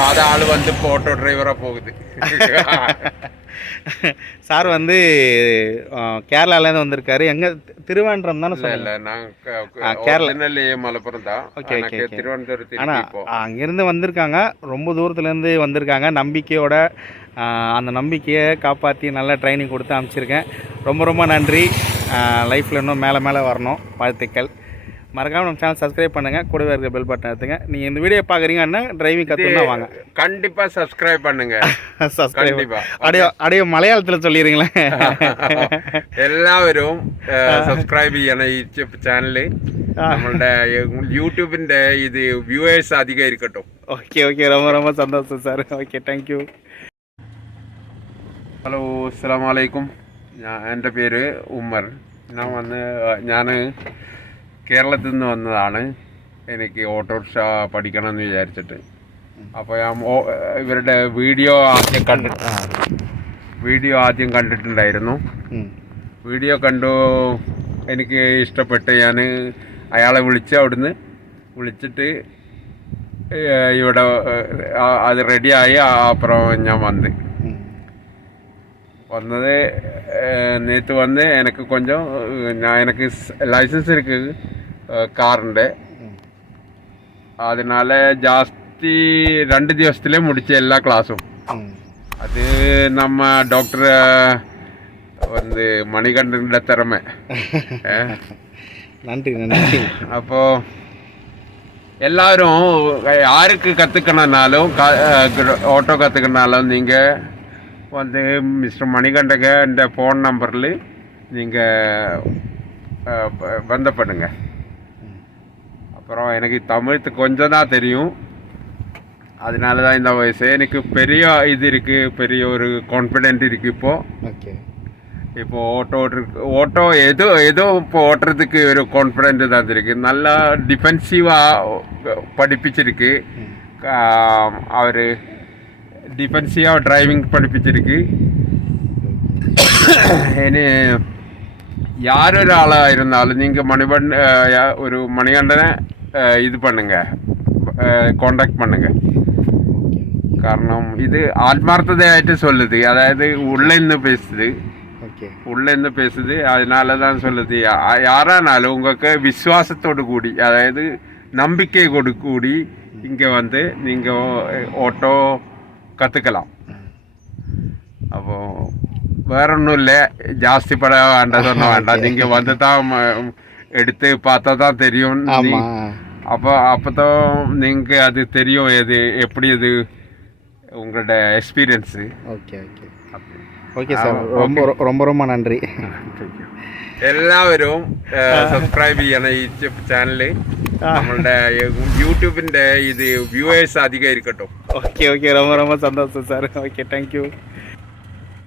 சாதா ஆள் வந்து இப்போ ஆட்டோ டிரைவரா போகுது. சார் வந்து கேரளாலேருந்து வந்திருக்காரு. எங்கே திருவேண்டரம் தானே சொன்னீங்க? இல்ல நான் ஆ, கேரளா. ஒரிஜினல் மலப்புறம் தான். எனக்கு okay. திருவனந்தபுரத்துக்கு ஆனால் அங்கேருந்து வந்திருக்காங்க. ரொம்ப தூரத்துலேருந்து வந்திருக்காங்க. நம்பிக்கையோட அந்த நம்பிக்கையை காப்பாற்றி நல்ல ட்ரைனிங் கொடுத்து அனுப்பிச்சிருக்கேன். ரொம்ப ரொம்ப நன்றி. லைஃப்பில் இன்னும் மேலே மேலே வரணும். வாழ்த்துக்கள். மறக்காமல் நம்ம சேனல் சப்ஸ்கிரைப் பண்ணுங்கள் கூடவே இருக்க பெல் பட்டன் எடுத்துங்க நீங்கள் இந்த வீடியோ பார்க்குறீங்கன்னா டிரைவிங் கற்றுனா வாங்க கண்டிப்பா சப்ஸ்கிரைப் பண்ணுங்க சப்ஸ்கிரைப் கண்டிப்பா அப்படியே அப்படியே மலையாளத்தில் சொல்லிடுங்களேன் എല്ലാവരും സബ്സ്ക്രൈബ് ചെയ്യണം ഈ ചാനല് നമ്മളുടെ യൂട്യൂബിന്റെ ഇത് വ്യൂവേഴ്സ് അധികമായിരിക്കട്ടോ ஓகே ஓகே ரொம்ப ரொம்ப சந்தோஷம் சார் ஓகே தேங்க்யூ ഹലോ അസ്സാം വലൈക്കും ഞാൻ എൻ്റെ പേര് ഉമ്മർ ഞാൻ വന്ന് ഞാൻ കേരളത്തിൽ നിന്ന് വന്നതാണ് എനിക്ക് ഓട്ടോറിക്ഷ പഠിക്കണം എന്ന് വിചാരിച്ചിട്ട് അപ്പോൾ ഞാൻ ഓ- ഇവരുടെ വീഡിയോ ആദ്യം കണ്ടിട്ട് വീഡിയോ ആദ്യം കണ്ടിട്ടുണ്ടായിരുന്നു വീഡിയോ കണ്ടു എനിക്ക് ഇഷ്ടപ്പെട്ട് ഞാൻ അയാളെ വിളിച്ച് അവിടുന്ന് വിളിച്ചിട്ട് ഏഹ് ഇവിടെ ഏഹ് ആ- അത് റെഡിയായി അപ്പുറം ഞാൻ വന്ന് வந்தது நேற்று வந்து எனக்கு கொஞ்சம் அஹ், நான் எனக்கு லைசன்ஸ் இருக்கு காருண்டு அதனால ஜாஸ்தி ரெண்டு ദിവസത്തിലേ முடிச்ச எல்லா கிளாஸும் அது நம்ம டாக்டர் வந்து மணிகண்டனோட திறமை அஹ், நன்றி நன்றி அப்போ எல்லாரும் யாருக்கு கற்றுக்கணுன்னாலும் ஓட்டோ கற்றுக்கணுனாலும் நீங்கள் வந்து மிஸ்டர் மணிகண்டக இந்த ஃபோன் நம்பரில் நீங்கள் பந்தப்படுங்க அப்புறம் எனக்கு தமிழ்த்து கொஞ்சம் தான் தெரியும். அதனால தான் இந்த வயசு. எனக்கு பெரிய இது இருக்குது பெரிய ஒரு கான்ஃபிடென்ட் இருக்குது இப்போது ஓகே இப்போ ஓட்டோ ஓட்டோ ஏதோ ஏதோ இப்போ ஓட்டுறதுக்கு ஒரு கான்ஃபிடென்ட் தான் இருக்குது நல்லா டிஃபென்சிவாக படிப்பிச்சிருக்கு. அவர் டிஃபென்சிவாக டிரைவிங் படிப்பிச்சிருக்கு. ഇനി യാരൊരാളായിരുന്നാലും നിങ്ങൾക്ക് മണിബൺ ഒരു മണികണ്ഠനെ இது பண்ணுங்க. காண்டாக்ட் பண்ணுங்க. காரணம் இது ஆத்மார்த்ததையாயிட்டு சொல்லுது. அதாவது உள்ள இருந்து பேசுது. ஓகே. உள்ள இருந்து பேசுது. அதனால தான் சொல்லுது. யாரானாலும் உங்களுக்கு விசுவாசத்தோடு கூடி அதாவது நம்பிக்கை கொடு கூடி இங்கே வந்து நீங்கள் ஓட்டோ கற்றுக்கலாம் அப்போ வேற ஒன்றும் இல்லை. ஜாஸ்தி பட வேண்டதொன்னும் வேண்டாம். நீங்கள் வந்து தான் எடுத்து பார்த்தா தான் தெரியும் ஆமா அப்போ அப்போ தான் நீங்கள் அது தெரியும் எது எப்படி இது உங்களோட experience okay okay okay sir ரொம்ப ரொம்ப ரொம்ப நன்றி എല്ലാവരും സബ്സ്ക്രൈബ് ചെയ്യണം ഈ ചാനല് നമ്മളുടെ യൂട്യൂബിന്റെ ഇത് വ്യൂവേഴ്സ് അധികമായിരിക്കട്ടോ ஓகே ஓகே ரொம்ப ரொம்ப சந்தோஷம் சார் ஓகே தேங்க்யூ